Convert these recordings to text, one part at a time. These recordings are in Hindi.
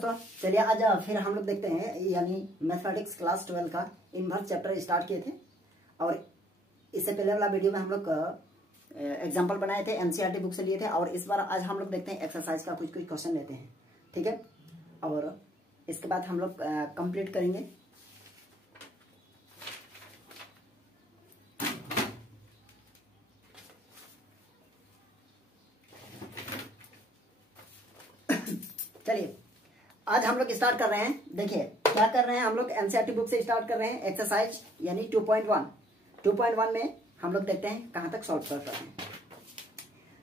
तो चलिए आज फिर हम लोग देखते हैं, यानी मैथमेटिक्स क्लास 12 का इन्वर्स चैप्टर स्टार्ट किए थे और इससे पहले वाला वीडियो में हम लोग एग्जांपल बनाए थे, एनसीईआरटी बुक से लिए थे। और इस बार आज हम लोग देखते हैं एक्सरसाइज का कुछ क्वेश्चन लेते हैं, ठीक है। और इसके बाद हम लोग कंप्लीट करेंगे। चलिए आज हम लोग स्टार्ट कर रहे हैं। देखिए क्या कर रहे हैं, हम लोग एनसीईआरटी बुक से स्टार्ट कर रहे हैं एक्सरसाइज यानी 2.1 में हम लोग देखते हैं कहां तक सॉल्व कर रहे हैं।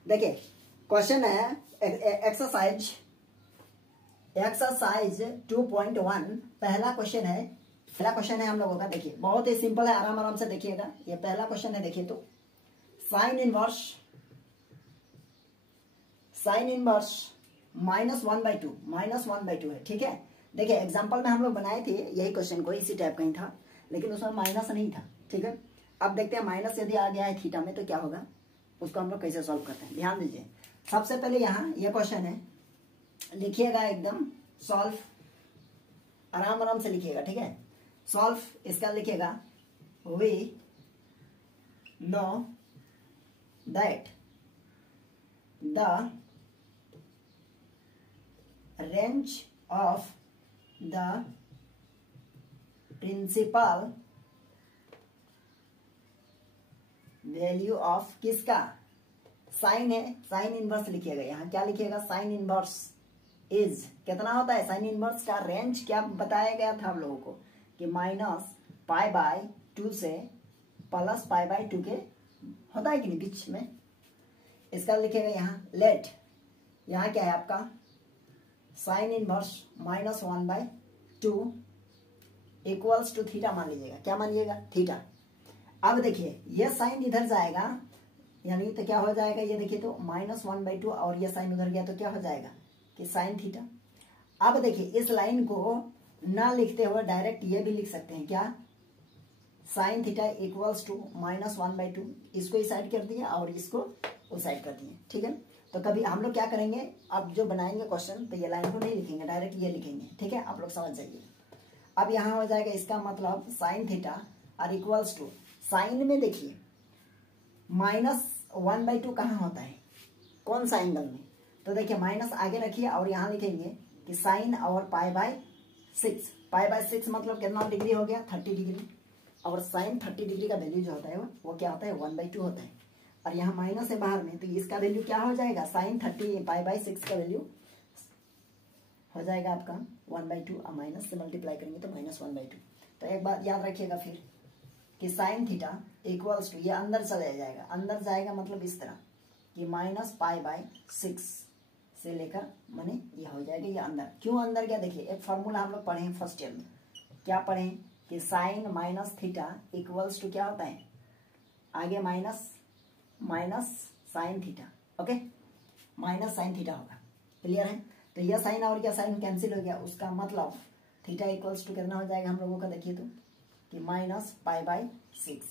देखिए क्वेश्चन है एक्सरसाइज 2.1। पहला क्वेश्चन है हम लोगों का। देखिए बहुत ही सिंपल है, आराम से देखिएगा। ये पहला क्वेश्चन है। देखिए तो साइन इनवर्स -1/2 है, ठीक है। देखिए एग्जांपल में हम लोग बनाए थे यही क्वेश्चन को, इसी टाइप का ही था, लेकिन उसमें माइनस नहीं था, ठीक है। अब देखते हैं माइनस यदि आ गया है थीटा में तो क्या होगा, उसको हम लोग कैसे सॉल्व करते हैं। ध्यान दीजिए, सबसे पहले यहाँ ये क्वेश्चन है, लिखिएगा एकदम सॉल्व, आराम से लिखिएगा, ठीक है। सॉल्व इसका लिखिएगा, we know that the range of the principal value of किसका, साइन है, साइन इनवर्स लिखिएगा। यहाँ क्या लिखिएगा, साइन इनवर्स इज कितना होता है, साइन इनवर्स का रेंज क्या बताया गया था हम लोगों को कि -π/2 से +π/2 के होता है कि नहीं बीच में। इसका लिखिएगा यहाँ लेट, यहाँ क्या है आपका sine inverse -1/2 equals to theta मान लीजिएगा। क्या मान लीजिएगा, थीटा। अब देखिए ये साइन इधर जाएगा, यानी तो क्या हो जाएगा, ये देखिए तो -1/2 और ये साइन उधर गया तो क्या हो जाएगा कि साइन थीटा। अब देखिए इस लाइन को ना लिखते हुए डायरेक्ट ये भी लिख सकते हैं, क्या, साइन थीटा इक्वल्स टू -1/2। इसको इस साइड कर दिए और इसको उस साइड कर दिए, ठीक है। तो कभी हम लोग क्या करेंगे, अब जो बनाएंगे क्वेश्चन तो ये लाइन को नहीं लिखेंगे, डायरेक्ट ये लिखेंगे, ठीक है। आप लोग समझ जाइए। अब यहाँ हो जाएगा इसका मतलब साइन थीटा और इक्वल्स टू, साइन में देखिए -1/2 कहाँ होता है, कौन सा एंगल में, तो देखिए माइनस आगे रखिए और यहाँ लिखेंगे कि साइन और π/6 मतलब कितना डिग्री हो गया, 30 डिग्री। और साइन 30 डिग्री का वैल्यू जो होता है वो क्या होता है, 1/2 होता है। और यहाँ माइनस है बाहर में, तो इसका वैल्यू क्या हो जाएगा, साइन 30 π/6 का वैल्यू हो जाएगा आपका 1/2 और माइनस से मल्टीप्लाई करेंगे तो -1/2। तो एक बात याद रखिएगा फिर कि साइन थीटा इक्वल्स टू, ये अंदर चला जाएगा, अंदर जाएगा मतलब इस तरह कि -π/6 से लेकर माने ये हो जाएगा ये अंदर। क्यों अंदर गया, देखिए एक फॉर्मूला हम लोग पढ़े हैं फर्स्ट ईयर में, क्या पढ़े कि sine minus theta equals to क्या होता है, आगे minus sine theta, okay, minus sine theta होगा, क्लियर है। तो यह साइन और क्या साइन कैंसिल हो गया, उसका मतलब थीटा इक्वल्स टू कितना हो जाएगा हम लोगों का, देखिए तो कि -π/6।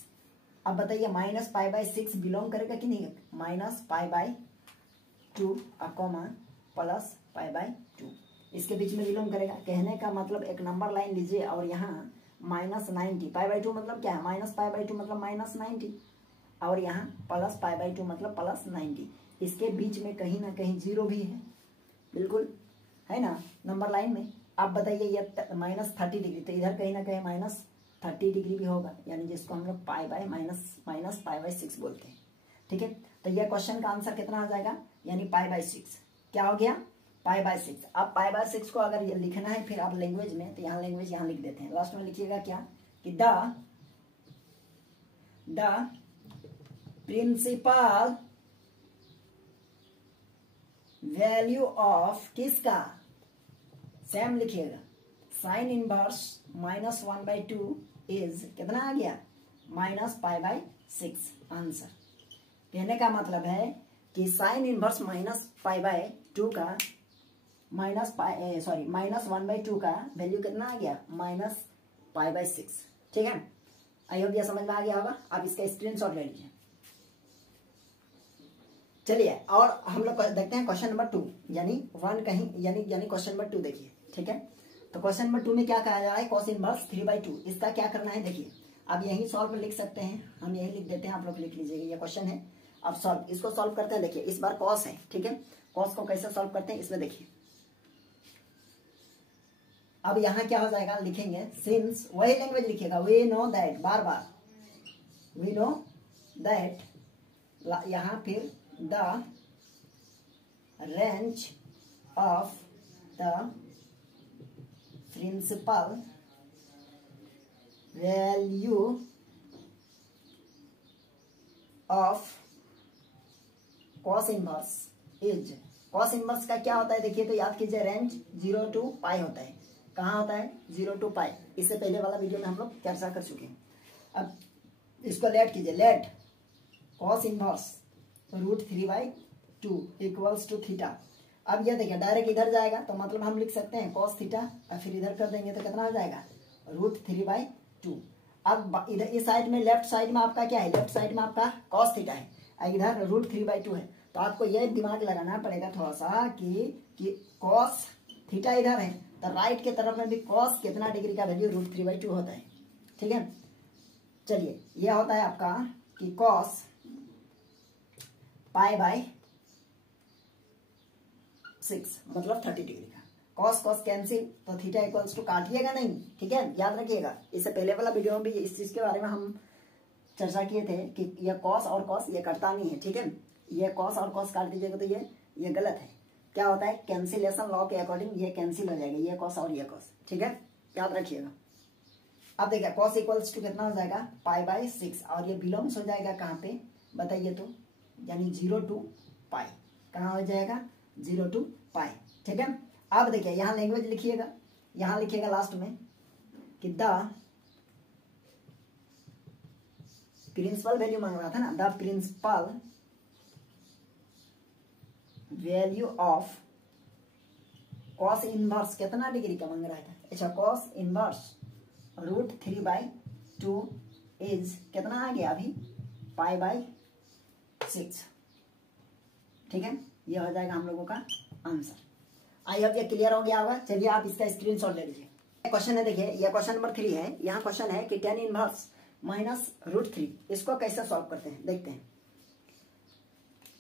अब बताइए -π/6 बिलोंग करेगा कि नहीं, -π/2 +π/2 इसके बीच में बिलोंग करेगा। कहने का मतलब एक नंबर लाइन लीजिए और यहाँ -90, π/2 मतलब क्या है, -π/2 मतलब -90 और यहाँ +π/2 मतलब +90। इसके बीच में कहीं ना कहीं जीरो भी है, बिल्कुल है ना नंबर लाइन में। आप बताइए ये -30 डिग्री, तो इधर कहीं ना कहीं -30 डिग्री भी होगा, यानी जिसको हम लोग π/6 बोलते हैं, ठीक है। तो ये क्वेश्चन का आंसर कितना आ जाएगा, यानी π/6 क्या हो गया, π/6। अब π/6 को अगर लिखना है फिर आप लैंग्वेज में, तो यहाँ लैंग्वेज यहाँ लिख देते हैं, लास्ट में लिखिएगा क्या कि द प्रिंसिपल वैल्यू ऑफ किसका, सेम लिखिएगा, साइन इनवर्स -1/2 इज कितना आ गया, -π/6 आंसर। कहने का मतलब है कि साइन इनवर्स -π/2 का -1/2 का वैल्यू कितना आ गया, -π/6, ठीक है। आई होप यह समझ में आ गया होगा। आप इसका स्क्रीनशॉट ले लीजिए। चलिए और हम लोग देखते हैं क्वेश्चन नंबर 2, यानी वन कहीं यानी क्वेश्चन नंबर 2 देखिए, ठीक है। तो क्वेश्चन नंबर 2 में क्या कहा जा रहा है, cos इनवर्स 3/2। इसका क्या करना है देखिए, अब यही सॉल्व लिख सकते हैं, हम यही लिख देते हैं, आप लोग लिख लीजिएगा, ये क्वेश्चन है। अब सॉल्व, इसको सॉल्व करते हैं। देखिए इस बार cos है, ठीक है। cos को कैसे सॉल्व करते हैं इसमें देखिए, अब यहाँ क्या हो जाएगा, लिखेंगे सिंस, वही लैंग्वेज लिखिएगा, वी नो दैट, बार बार वी नो दैट, यहाँ फिर the range of the principal value of cos inverse is, cos inverse का क्या होता है देखिए, तो याद कीजिए रेंज 0 to पाई होता है। कहाँ होता है, 0 to पाई, इससे पहले वाला वीडियो में हम लोग चर्चा कर चुके हैं। अब इसको लेट कीजिए, let cos inverse √3/2 equals to theta. अब ये देखिए डायरेक्ट इधर जाएगा तो मतलब हम लिख सकते हैं cos थीटा, और फिर इधर कर देंगे तो कितना हो जाएगा, √3/2। अब इधर इस साइड में, लेफ्ट साइड में आपका क्या है, लेफ्ट साइड में आपका cos थीटा है, इधर √3/2 है। तो आपको यह दिमाग लगाना पड़ेगा थोड़ा सा कि cos थीटा इधर है, तो राइट के तरफ में भी cos कितना डिग्री का वैल्यू √3/2 होता है, ठीक है। चलिए यह होता है आपका कि cos π/6 मतलब 30 डिग्री का। cos cos कैंसिल, तो थीटा इक्वल्स टू, काटिएगा नहीं, ठीक है, याद रखिएगा। इससे पहले वाला वीडियो में भी इस चीज के बारे में हम चर्चा किए थे कि यह cos और cos ये कटता नहीं है, ठीक है। ये cos और cos काट दीजिएगा तो ये गलत है। क्या होता है, कैंसिलेशन लॉ के अकॉर्डिंग ये कैंसिल हो जाएगा, ये cos और ये cos, ठीक है, याद रखिएगा। अब देखिए cos इक्वल्स टू कितना हो जाएगा, π/6, और ये बिलोंग्स हो जाएगा कहाँ पे बताइए तो, यानी 0 to पाई, कहाँ हो जाएगा, 0 to पाई, ठीक है। अब देखिए यहाँ लैंग्वेज लिखिएगा, यहाँ लिखिएगा लास्ट में कि द प्रिंसिपल वैल्यू मांग रहा था ना, the principal value of cos inverse कितना डिग्री का मांग रहा था, अच्छा cos इनवर्स √3/2 इज कितना आ गया अभी, π/6, ठीक है। ये हो जाएगा हम लोगों का आंसर। आई होप ये क्लियर हो गया होगा। चलिए आप इसका स्क्रीनशॉट ले लीजिए। क्वेश्चन है देखिए, ये क्वेश्चन नंबर 3 है। यहाँ क्वेश्चन है कि tan इनवर्स -√3, इसको कैसे सॉल्व करते हैं देखते हैं।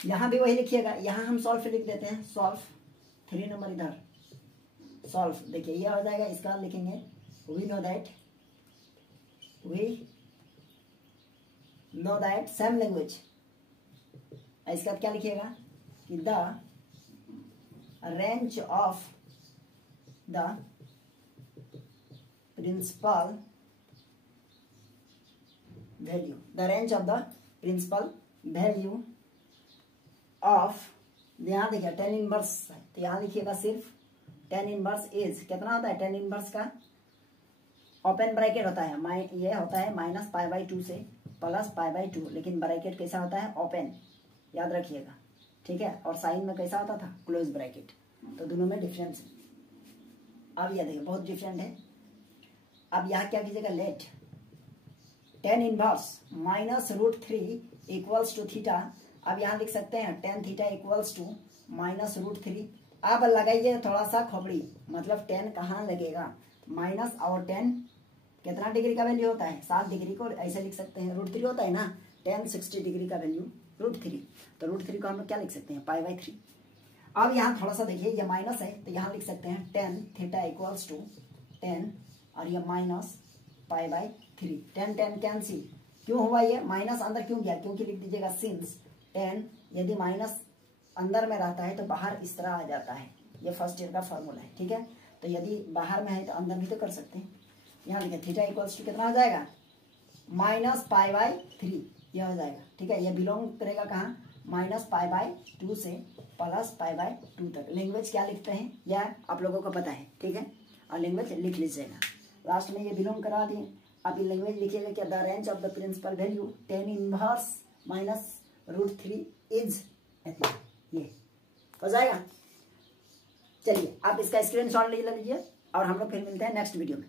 यहाँ भी वही लिखिएगा, यहाँ हम सॉल्व लिख देते हैं, सॉल्व 3 नंबर इधर सॉल्व। देखिए ये हो जाएगा, इसका लिखेंगे we know that same language. इसका क्या लिखिएगा कि the range of the principal value, the range of the principal value of, यहाँ देखिए tan इनवर्स, तो यहाँ लिखिएगा सिर्फ tan इनवर्स इज कितना होता है, tan इनवर्स का ओपन ब्रैकेट होता है, ये होता है -π/2 से +π/2, लेकिन ब्रैकेट कैसा होता है, ओपन, याद रखिएगा, ठीक है। और साइन में कैसा होता था, क्लोज ब्रैकेट। तो दोनों में डिफरेंस है। अब ये देखिए बहुत डिफरेंट है। अब यहाँ क्या कीजिएगा, let tan inverse -√3 equals to theta. अब यहाँ लिख सकते हैं tan थीटा इक्वल्स टू -√3। अब लगाइए थोड़ा सा खोपड़ी, मतलब tan कहाँ लगेगा, माइनस और tan कितना डिग्री का वैल्यू होता है, 7 डिग्री को ऐसे लिख सकते हैं, √3 होता है ना, tan 60 डिग्री का वैल्यू √3, तो √3 को हम लोग क्या लिख सकते हैं, π/3। अब यहाँ थोड़ा सा देखिए, ये माइनस है तो यहाँ लिख सकते हैं tan थीटा इक्वल्स टू 10 और ये -π/3। tan कैंसिल, क्यों हुआ ये माइनस अंदर क्यों गया, क्योंकि लिख दीजिएगा सिंस tan यदि माइनस अंदर में रहता है तो बाहर इस तरह आ जाता है। ये फर्स्ट ईयर का फॉर्मूला है, ठीक है। तो यदि बाहर में है तो अंदर भी तो कर सकते हैं। यहाँ देखिए थीटा इक्वल्स टू कितना हो जाएगा, -π/3, यह हो जाएगा, ठीक है। ये बिलोंग करेगा कहाँ, -π/2 से +π/2 तक। लैंग्वेज क्या लिखते हैं यह आप लोगों को पता है, ठीक है, और लैंग्वेज लिख लीजिएगा। लास्ट में ये बिलोंग करा दिए। अब ये लैंग्वेज लिखिएगा क्या, the range of the principal value tan inverse -√3 इज, ये हो जाएगा। चलिए आप इसका स्क्रीनशॉट ले लीजिए और हम लोग फिर मिलते हैं नेक्स्ट वीडियो में।